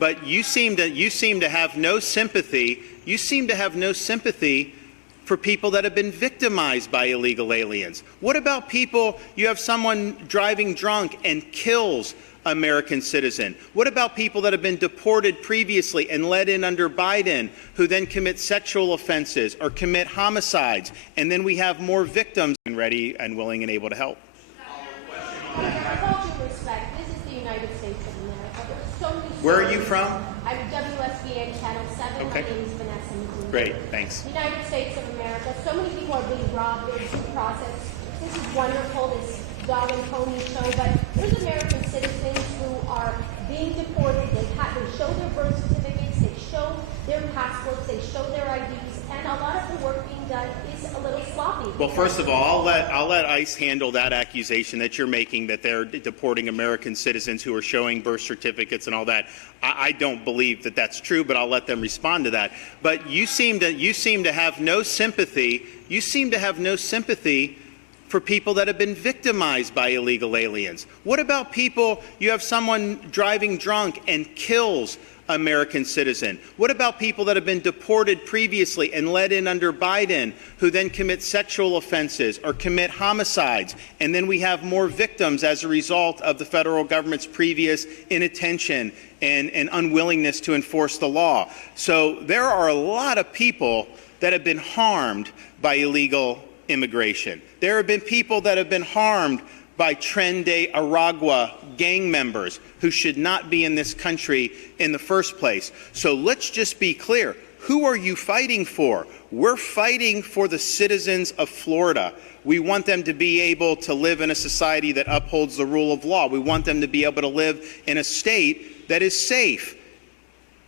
But you seem to have no sympathy. You seem to have no sympathy for people that have been victimized by illegal aliens. What about people, you have someone driving drunk and kills American citizen? What about people that have been deported previously and let in under Biden, who then commit sexual offenses or commit homicides, and then we have more victims and ready and willing and able to help? With all due respect, this is the United States of America. There are so many. Where are you from? I'm WSBN Channel 7. Okay. My name is Vanessa. Great, thanks. United States of America. So many people are being robbed. There's due process. This is wonderful, this dog and pony show, but there's American citizens who are being deported. They show their birth certificates, they show their passports, they show their IDs, and a lot of the work being done is a little sloppy. Well, first of all, I'll let ICE handle that accusation that you're making, that they're deporting American citizens who are showing birth certificates and all that. I don't believe that that's true, but I'll let them respond to that. But you seem to have no sympathy. You seem to have no sympathy for people that have been victimized by illegal aliens. What about people, you have someone driving drunk and kills American citizen? What about people that have been deported previously and let in under Biden, who then commit sexual offenses or commit homicides, and then we have more victims as a result of the federal government's previous inattention and unwillingness to enforce the law? So there are a lot of people that have been harmed by illegal immigration. There have been people that have been harmed by Tren de Aragua gang members who should not be in this country in the first place. So let's just be clear. Who are you fighting for? We're fighting for the citizens of Florida. We want them to be able to live in a society that upholds the rule of law. We want them to be able to live in a state that is safe.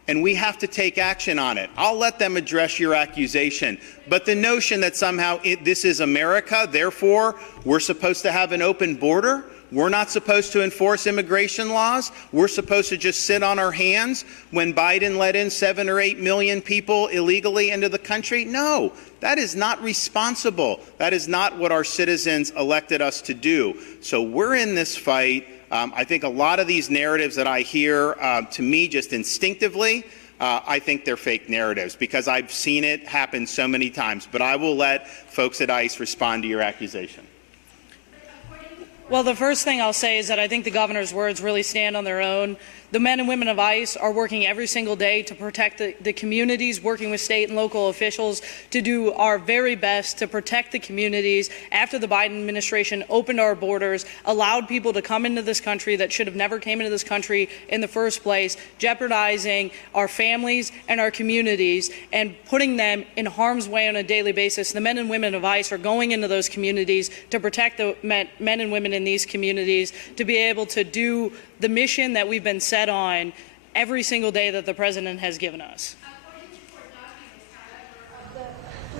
And we have to take action on it. I'll let them address your accusation. But the notion that somehow this is America, therefore we're supposed to have an open border, we're not supposed to enforce immigration laws, we're supposed to just sit on our hands when Biden let in 7 or 8 million people illegally into the country? No, that is not responsible. That is not what our citizens elected us to do. So we're in this fight. I think a lot of these narratives that I hear, to me, just instinctively, I think they're fake narratives because I've seen it happen so many times. But I will let folks at ICE respond to your accusation. Well, the first thing I'll say is that I think the governor's words really stand on their own. The men and women of ICE are working every single day to protect the communities, working with state and local officials to do our very best to protect the communities after the Biden administration opened our borders, allowed people to come into this country that should have never came into this country in the first place, jeopardizing our families and our communities and putting them in harm's way on a daily basis. The men and women of ICE are going into those communities to protect the men and women in these communities, to be able to do the mission that we've been set on every single day that the president has given us. Of the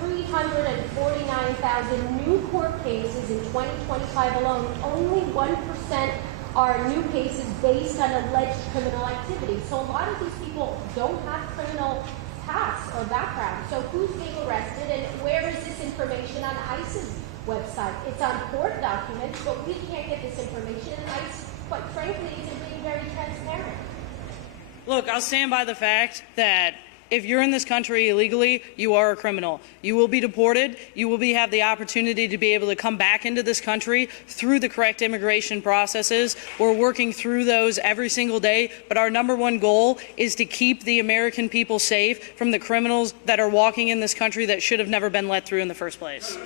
349,000 new court cases in 2025 alone, only 1% are new cases based on alleged criminal activity. So a lot of these people don't have criminal past or background. So who's being arrested and where is this information on ICE's website? It's on court documents, but we can't get this information, and ICE, quite frankly, isn't being very transparent. Look, I'll stand by the fact that if you're in this country illegally, you are a criminal. You will be deported. You will have the opportunity to be able to come back into this country through the correct immigration processes. We're working through those every single day, but our #1 goal is to keep the American people safe from the criminals that are walking in this country that should have never been let through in the first place.